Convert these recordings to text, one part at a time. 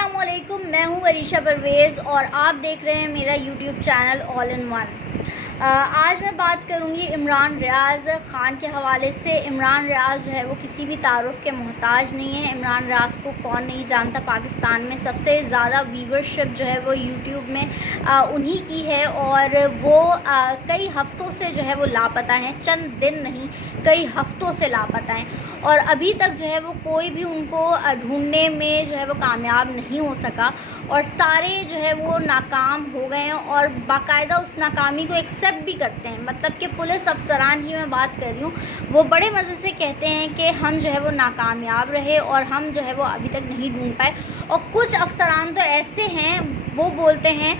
السلام علیکم، میں ہوں عریشہ پرویز اور آپ دیکھ رہے ہیں میرا YouTube channel all in one. آج میں بات کروں گی عمران ریاض خان کے حوالے سے۔ عمران ریاض جو ہے وہ کسی بھی تعارف کے محتاج نہیں ہے۔ عمران ریاض کو کون نہیں جانتا؟ پاکستان میں سب سے زیادہ ویورشپ جو ہے وہ یوٹیوب میں انہی کی ہے، اور وہ کئی ہفتوں سے جو ہے وہ لاپتہ ہیں، چند دن نہیں کئی ہفتوں سے لاپتہ ہیں، اور ابھی تک جو ہے وہ کوئی بھی ان کو ڈھونڈنے میں جو ہے وہ کامیاب نہیں ہو سکا، اور سارے جو ہے وہ ناکام ہو گئے ہیں، اور باقاعدہ اس ناکامی کو ایکسیپٹ بھی کرتے ہیں۔ مطلب کہ پولیس افسران کی میں بات کر رہی ہوں، وہ بڑے مزے سے کہتے ہیں کہ ہم جو ہے وہ ناکامیاب رہے اور ہم جو ہے وہ ابھی تک نہیں ڈھونڈ پائے، اور کچھ افسران تو ایسے ہیں وہ بولتے ہیں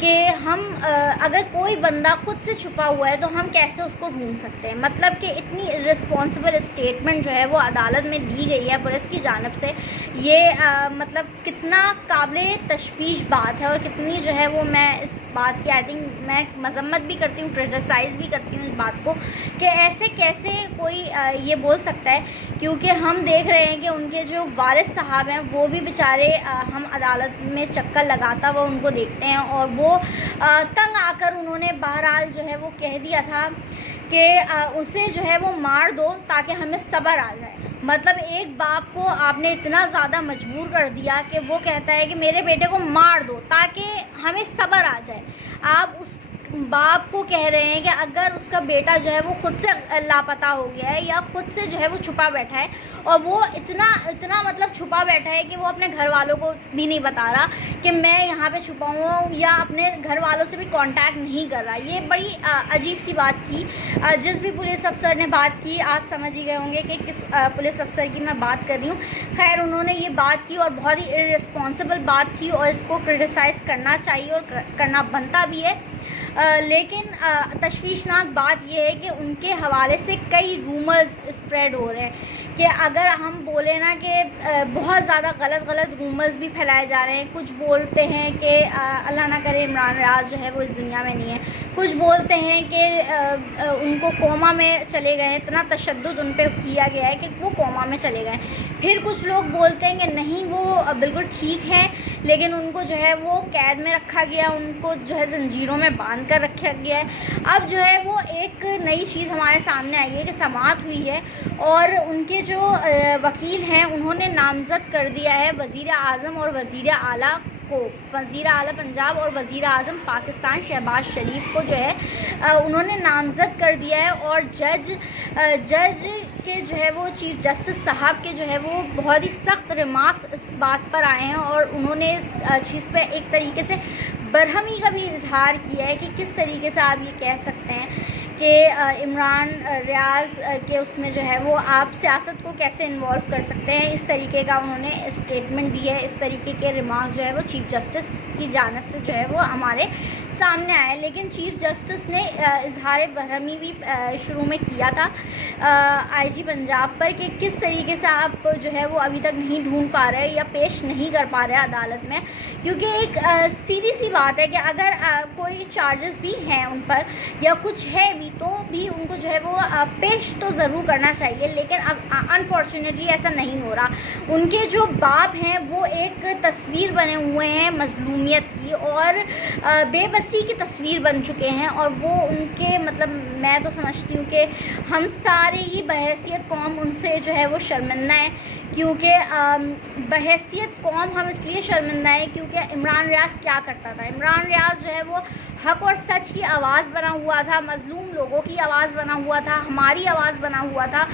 کہ ہم اگر کوئی بندہ خود سے چھپا ہوا ہے تو ہم کیسے اس کو ڈھونڈ سکتے ہیں۔ مطلب کہ اتنی رسپانسبل اسٹیٹمنٹ جو ہے وہ عدالت میں دی گئی ہے پولیس کی جانب سے، یہ مطلب کتنا قابل تشویش بات ہے، اور کتنی جو ہے وہ میں اس بات کی میں مذمت بھی کرتی ہوں، کرٹیسائز بھی کرتی ہوں اس بات کو کہ ایسے کیسے کوئی یہ بول سکتا ہے، کیونکہ ہم دیکھ رہے ہیں کہ ان کے جو والد صاحب ہیں وہ بھی بیچارے ہم عدالت میں چکر لگاتا وہ ان کو دیکھتے ہیں، اور وہ تنگ آ کر انہوں نے بہرحال جو ہے وہ کہہ دیا تھا کہ اسے جو ہے وہ مار دو تاکہ ہمیں صبر آ جائے۔ مطلب ایک باپ کو آپ نے اتنا زیادہ مجبور کر دیا کہ وہ کہتا ہے کہ میرے بیٹے کو مار دو تاکہ ہمیں صبر آ جائے۔ آپ اس باپ کو کہہ رہے ہیں کہ اگر اس کا بیٹا جو ہے وہ خود سے لاپتہ ہو گیا ہے یا خود سے جو ہے وہ چھپا بیٹھا ہے، اور وہ اتنا مطلب چھپا بیٹھا ہے کہ وہ اپنے گھر والوں کو بھی نہیں بتا رہا کہ میں یہاں پہ چھپا ہوں، یا اپنے گھر والوں سے بھی کانٹیکٹ نہیں کر رہا۔ یہ بڑی عجیب سی بات کی۔ جس بھی پولیس افسر نے بات کی آپ سمجھ ہی گئے ہوں گے کہ کس پولیس افسر کی میں بات کر رہی ہوں۔ خیر، انہوں نے یہ بات کی اور بہت ہی ارسپانسبل بات تھی، اور اس کو کرٹیسائز کرنا چاہیے اور کرنا بنتا بھی ہے، لیکن تشویشناک بات یہ ہے کہ ان کے حوالے سے کئی رومرز اسپریڈ ہو رہے ہیں کہ اگر ہم بولیں نا کہ بہت زیادہ غلط رومرز بھی پھیلائے جا رہے ہیں۔ کچھ بولتے ہیں کہ اللہ نہ کرے عمران ریاض جو ہے وہ اس دنیا میں نہیں ہے، کچھ بولتے ہیں کہ ان کو کوما میں چلے گئے ہیں، اتنا تشدد ان پہ کیا گیا ہے کہ وہ کوما میں چلے گئے ہیں۔ پھر کچھ لوگ بولتے ہیں کہ نہیں وہ بالکل ٹھیک ہیں، لیکن ان کو جو ہے وہ قید میں رکھا گیا، ان کو جو ہے زنجیروں میں باندھ کر رکھا گیا ہے۔ اب جو ہے وہ ایک نئی چیز ہمارے سامنے آئی ہے کہ سماعت ہوئی ہے، اور ان کے جو وکیل ہیں انہوں نے نامزد کر دیا ہے وزیر اعظم اور وزیر اعلیٰ کو، وزیر اعلیٰ پنجاب اور وزیر اعظم پاکستان شہباز شریف کو جو ہے انہوں نے نامزد کر دیا ہے، اور جج کے جو ہے وہ چیف جسٹس صاحب کے جو ہے وہ بہت ہی سخت ریمارکس اس بات پر آئے ہیں، اور انہوں نے اس چیز پہ ایک طریقے سے برہمی کا بھی اظہار کیا ہے کہ کس طریقے سے آپ یہ کہہ سکتے ہیں کہ عمران ریاض کے اس میں جو ہے وہ آپ سیاست کو کیسے انوالو کر سکتے ہیں۔ اس طریقے کا انہوں نے اسٹیٹمنٹ دی ہے، اس طریقے کے ریمارکس جو ہے وہ چیف جسٹس کی جانب سے جو ہے وہ ہمارے سامنے آئے، لیکن چیف جسٹس نے اظہار برہمی بھی شروع میں کیا تھا آئی جی پنجاب پر کہ کس طریقے سے آپ جو ہے وہ ابھی تک نہیں ڈھونڈ پا رہے یا پیش نہیں کر پا رہے عدالت میں، کیونکہ ایک سیدھی سی بات ہے کہ اگر کوئی چارجز بھی ہیں ان پر یا کچھ ہے بھی تو بھی ان کو جو ہے وہ پیش تو ضرور کرنا چاہیے، لیکن اب انفارچونیٹلی ایسا نہیں ہو رہا۔ ان کے جو باپ ہیں وہ ایک تصویر بنے ہوئے ہیں مظلومیت کی اور بے بسی کی تصویر بن چکے ہیں، اور وہ ان کے مطلب میں تو سمجھتی ہوں کہ ہم سارے ہی بحیثیت قوم ان سے جو ہے وہ شرمندہ ہیں، کیونکہ بحیثیت قوم ہم اس لیے شرمندہ ہیں کیونکہ عمران ریاض کیا کرتا تھا۔ عمران ریاض جو ہے وہ حق اور سچ کی آواز بنا ہوا تھا، مظلوم لوگوں کی آواز بنا ہوا تھا، ہماری آواز بنا ہوا تھا۔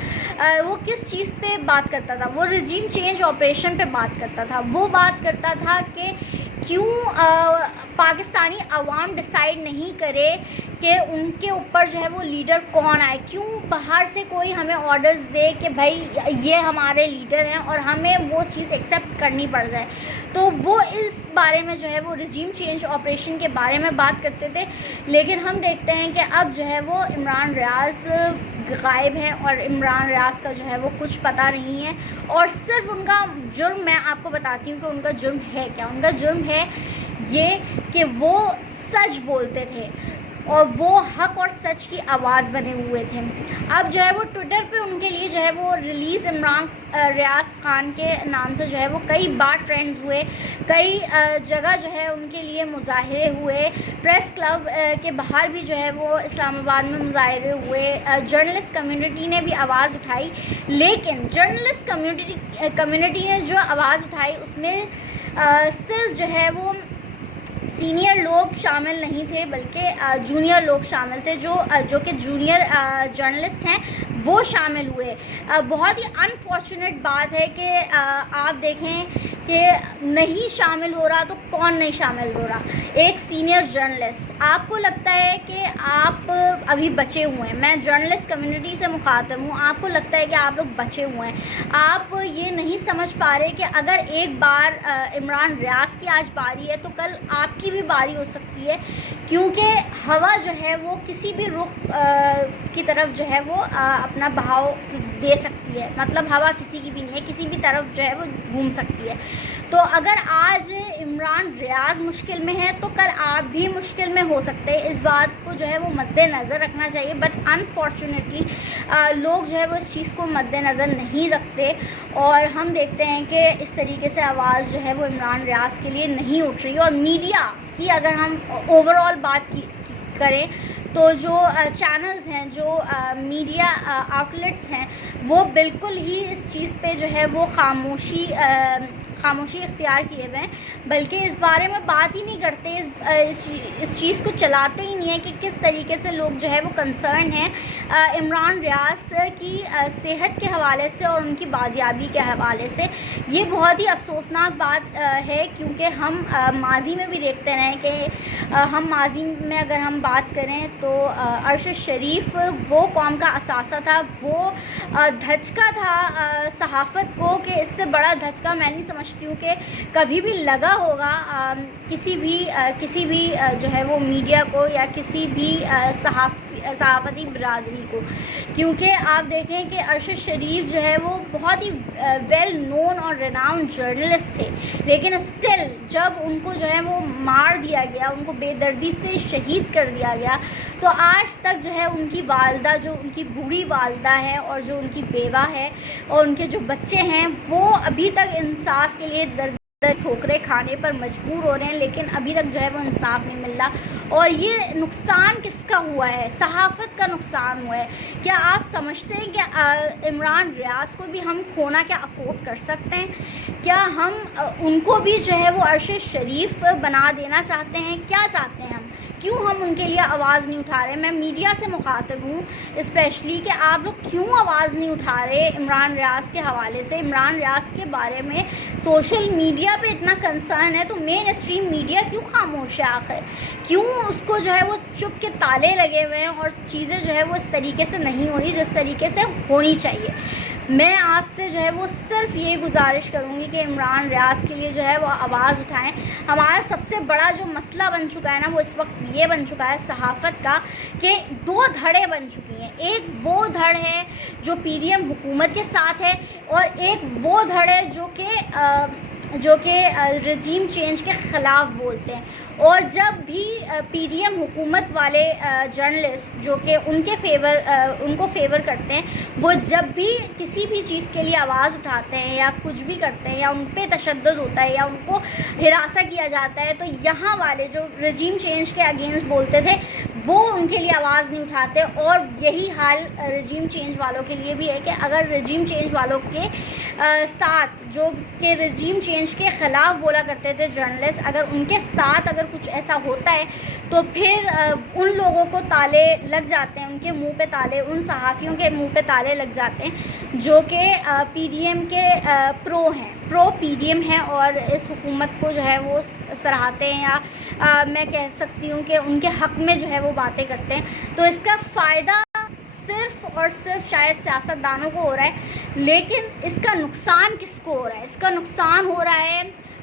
وہ کس چیز پہ بات کرتا تھا؟ وہ رجیم چینج آپریشن پہ بات کرتا تھا۔ وہ بات کرتا تھا کہ کیوں پاکستانی عوام ڈیسائیڈ نہیں کرے کہ ان کے اوپر جو ہے وہ لیڈر کون آئے، کیوں باہر سے کوئی ہمیں آرڈرز دے کہ بھائی یہ ہمارے لیڈر ہیں اور ہمیں وہ چیز ایکسیپٹ کرنی پڑ جائے۔ تو وہ اس بارے میں جو ہے وہ رجیم چینج آپریشن کے بارے میں بات کرتے تھے، لیکن ہم دیکھتے ہیں کہ اب جو ہے وہ عمران ریاض غائب ہیں، اور عمران ریاض کا جو ہے وہ کچھ پتہ نہیں ہے، اور صرف ان کا جرم میں آپ کو بتاتی ہوں کہ ان کا جرم ہے کیا۔ ان کا جرم ہے یہ کہ وہ سچ بولتے تھے۔ اور وہ حق اور سچ کی آواز بنے ہوئے تھے. اب جو ہے وہ ٹویٹر پہ ان کے لیے جو ہے وہ ریلیز عمران ریاض خان کے نام سے جو ہے وہ کئی بار ٹرینڈز ہوئے, کئی جگہ جو ہے ان کے لیے مظاہرے ہوئے, پریس کلب کے باہر بھی جو ہے وہ اسلام آباد میں مظاہرے ہوئے, جرنلسٹ کمیونٹی نے بھی آواز اٹھائی. لیکن جرنلسٹ کمیونٹی نے جو آواز اٹھائی اس میں صرف جو ہے وہ سینئر لوگ شامل نہیں تھے, بلکہ جونیئر لوگ شامل تھے, جو کہ جونیئر جرنلسٹ ہیں وہ شامل ہوئے. بہت ہی انفارچونیٹ بات ہے کہ آپ دیکھیں کہ نہیں شامل ہو رہا تو کون نہیں شامل ہو رہا. ایک سینئر جرنلسٹ, آپ کو لگتا ہے کہ آپ ابھی بچے ہوئے ہیں, میں جرنلسٹ کمیونٹی سے مخاطب ہوں, آپ کو لگتا ہے کہ آپ لوگ بچے ہوئے ہیں, آپ یہ نہیں سمجھ پا رہے کہ اگر ایک بار عمران ریاض کی آج باری ہے تو کل آپ کی بھی باری ہو سکتی ہے, کیونکہ ہوا جو ہے وہ کسی بھی رخ کی طرف جو ہے وہ اپنا بہاؤ دے سکتی ہے. مطلب ہوا کسی کی بھی نہیں ہے, کسی بھی طرف جو ہے وہ گھوم سکتی ہے. تو اگر آج عمران ریاض مشکل میں ہے تو کل آپ بھی مشکل میں ہو سکتے ہیں. اس بات کو جو ہے وہ مد نظر رکھنا چاہیے, بٹ انفارچونیٹلی لوگ جو ہے وہ اس چیز کو مد نظر نہیں رکھتے, اور ہم دیکھتے ہیں کہ اس طریقے سے آواز جو ہے وہ عمران ریاض کے لیے نہیں اٹھ رہی. اور میڈیا کی اگر ہم اوور آل بات کریں تو جو چینلز ہیں, جو میڈیا آؤٹلیٹس ہیں, وہ بالکل ہی اس چیز پہ جو ہے وہ خاموشی اختیار کیے ہوئے ہیں, بلکہ اس بارے میں بات ہی نہیں کرتے, اس چیز کو چلاتے ہی نہیں ہیں کہ کس طریقے سے لوگ جو ہے وہ کنسرن ہیں عمران ریاض کی صحت کے حوالے سے اور ان کی بازیابی کے حوالے سے. یہ بہت ہی افسوسناک بات ہے, کیونکہ ہم ماضی میں بھی دیکھتے رہے کہ ہم ماضی میں اگر ہم بات کریں تو ارشد شریف وہ قوم کا اثاثہ تھا, وہ دھچکا تھا صحافت کو, کہ اس سے بڑا دھچکا میں نہیں سمجھتی ہوں کہ کبھی بھی لگا ہوگا کسی بھی جو ہے وہ میڈیا کو یا کسی بھی صحافتی برادری کو. کیونکہ آپ دیکھیں کہ ارشد شریف جو ہے وہ بہت ہی ویل نون اور ریناؤنڈ جرنلسٹ تھے, لیکن اسٹل جب ان کو جو ہے وہ مار دیا گیا, ان کو بے دردی سے شہید کر دیا گیا, تو آج تک جو ہے ان کی والدہ, جو ان کی بوڑھی والدہ ہیں اور جو ان کی بیوہ ہے اور ان کے جو بچے ہیں, وہ ابھی تک انصاف کے لیے ٹھوکریں کھانے پر مجبور ہو رہے ہیں, لیکن ابھی تک جو ہے وہ انصاف نہیں مل رہا. اور یہ نقصان کس کا ہوا ہے؟ صحافت کا نقصان ہوا ہے. کیا آپ سمجھتے ہیں کہ عمران ریاض کو بھی ہم کھونا کیا افورڈ کر سکتے ہیں؟ کیا ہم ان کو بھی جو ہے وہ ارشد شریف بنا دینا چاہتے ہیں؟ کیا چاہتے ہیں ہم؟ کیوں ہم ان کے لیے آواز نہیں اٹھا رہے؟ میں میڈیا سے مخاطب ہوں اسپیشلی, کہ آپ لوگ کیوں آواز نہیں اٹھا رہے عمران ریاض کے حوالے سے؟ عمران ریاض کے بارے میں سوشل میڈیا پہ اتنا کنسرن ہے تو مین اسٹریم میڈیا کیوں خاموش ہے آخر؟ کیوں اس کو جو ہے وہ چپ کے تالے لگے ہوئے ہیں اور چیزیں جو ہے وہ اس طریقے سے نہیں ہو رہی جس طریقے سے ہونی چاہیے؟ میں آپ سے جو ہے وہ صرف یہ گزارش کروں گی کہ عمران ریاض کے لیے جو ہے وہ آواز اٹھائیں. ہمارا سب سے بڑا جو مسئلہ بن چکا ہے نا, وہ اس وقت یہ بن چکا ہے صحافت کا, کہ دو دھڑے بن چکی ہیں. ایک وہ دھڑ ہے جو پی ڈی ایم حکومت کے ساتھ ہے, اور ایک وہ دھڑ ہے جو کہ رجیم چینج کے خلاف بولتے ہیں. اور جب بھی پی ڈی ایم حکومت والے جرنلسٹ جو کہ ان کو فیور کرتے ہیں, وہ جب بھی کسی بھی چیز کے لیے آواز اٹھاتے ہیں یا کچھ بھی کرتے ہیں یا ان پہ تشدد ہوتا ہے یا ان کو ہراساں کیا جاتا ہے, تو یہاں والے جو رجیم چینج کے اگینسٹ بولتے تھے وہ ان کے لیے آواز نہیں اٹھاتے. اور یہی حال رجیم چینج والوں کے لیے بھی ہے, کہ اگر رجیم چینج والوں کے ساتھ, جو کہ رجیم چینج کے خلاف بولا کرتے تھے جرنلسٹ, اگر ان کے ساتھ اگر کچھ ایسا ہوتا ہے تو پھر ان لوگوں کو تالے لگ جاتے ہیں, ان کے منہ پہ تالے, ان صحافیوں کے منہ پہ تالے لگ جاتے ہیں جو کہ پی ڈی ایم کے پرو پی ڈی ایم ہیں اور اس حکومت کو جو ہے وہ سراہتے ہیں, یا میں کہہ سکتی ہوں کہ ان کے حق میں جو ہے وہ باتیں کرتے ہیں. تو اس کا فائدہ صرف اور صرف شاید سیاست دانوں کو ہو رہا ہے, لیکن اس کا نقصان کس کو ہو رہا ہے؟ اس کا نقصان ہو رہا ہے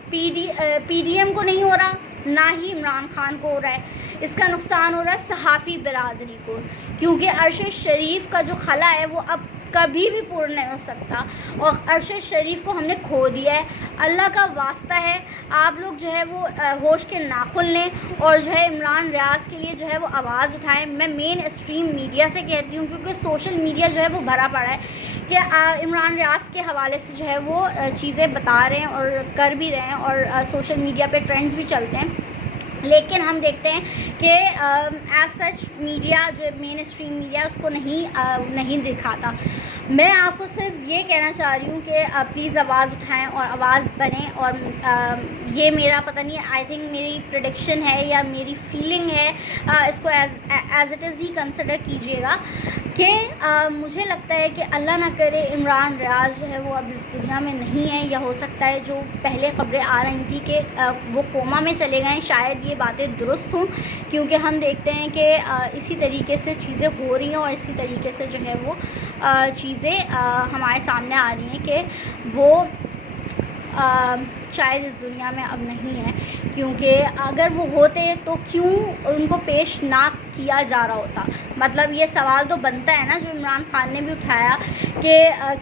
پی ڈی ایم کو نہیں ہو رہا, نہ ہی عمران خان کو ہو رہا ہے. اس کا نقصان ہو رہا ہے صحافی برادری کو, کیونکہ ارشد شریف کا جو خلا ہے وہ اب کبھی بھی پورا نہیں ہو سکتا، اور عرش شریف کو ہم نے کھو دیا ہے۔ اللہ کا واسطہ ہے آپ لوگ جو ہے وہ ہوش کے ناخن لیں اور جو ہے عمران ریاض کے لیے جو ہے وہ آواز اٹھائیں۔ میں مین اسٹریم میڈیا سے کہتی ہوں، کیونکہ سوشل میڈیا جو ہے وہ بھرا پڑا ہے کہ عمران ریاض کے حوالے سے جو ہے وہ چیزیں بتا رہے ہیں اور کر بھی رہے ہیں، اور سوشل میڈیا پہ ٹرینڈز بھی چلتے ہیں، لیکن ہم دیکھتے ہیں کہ ایز سچ میڈیا جو مین اسٹریم میڈیا اس کو نہیں دکھاتا۔ میں آپ کو صرف یہ کہنا چاہ رہی ہوں کہ پلیز آواز اٹھائیں اور آواز بنیں، اور یہ میرا پتہ نہیں، آئی تھنک میری پریڈکشن ہے یا میری فیلنگ ہے، اس کو as it is he consider کیجیے گا کہ مجھے لگتا ہے کہ اللہ نہ کرے عمران ریاض جو ہے وہ اب اس دنیا میں نہیں ہے، یا ہو سکتا ہے جو پہلے خبریں آ رہی تھیں کہ وہ کوما میں چلے گئے ہیں، شاید یہ باتیں درست ہوں، کیونکہ ہم دیکھتے ہیں کہ اسی طریقے سے چیزیں ہو رہی ہیں اور اسی طریقے سے جو ہے وہ چیزیں ہمارے سامنے آ رہی ہیں کہ وہ شاید اس دنیا میں اب نہیں ہے، کیونکہ اگر وہ ہوتے تو کیوں ان کو پیش نہ کیا جا رہا ہوتا؟ مطلب یہ سوال تو بنتا ہے نا، جو عمران خان نے بھی اٹھایا کہ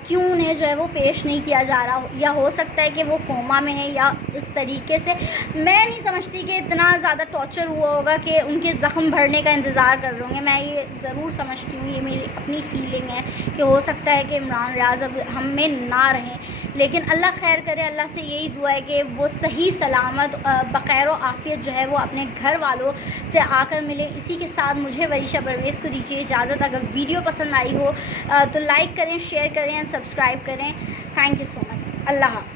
کیوں انہیں جو ہے وہ پیش نہیں کیا جا رہا، یا ہو سکتا ہے کہ وہ کوما میں ہے یا اس طریقے سے۔ میں نہیں سمجھتی کہ اتنا زیادہ ٹارچر ہوا ہوگا کہ ان کے زخم بھرنے کا انتظار کر رہے ہوں گے۔ میں یہ ضرور سمجھتی ہوں، یہ میری اپنی فیلنگ ہے کہ ہو سکتا ہے کہ عمران ریاض اب ہم میں نہ رہیں، لیکن اللہ خیر کرے۔ اللہ سے یہی دعا ہے کہ وہ صحیح سلامت بخیر و عافیت جو ہے وہ اپنے گھر والوں سے آ کر ملے۔ اسی کے ساتھ مجھے وریشہ پرویز کو دیجیے اجازت۔ اگر ویڈیو پسند آئی ہو تو لائک کریں، شیئر کریں، سبسکرائب کریں۔ تھینک یو سو مچ۔ اللہ حافظ۔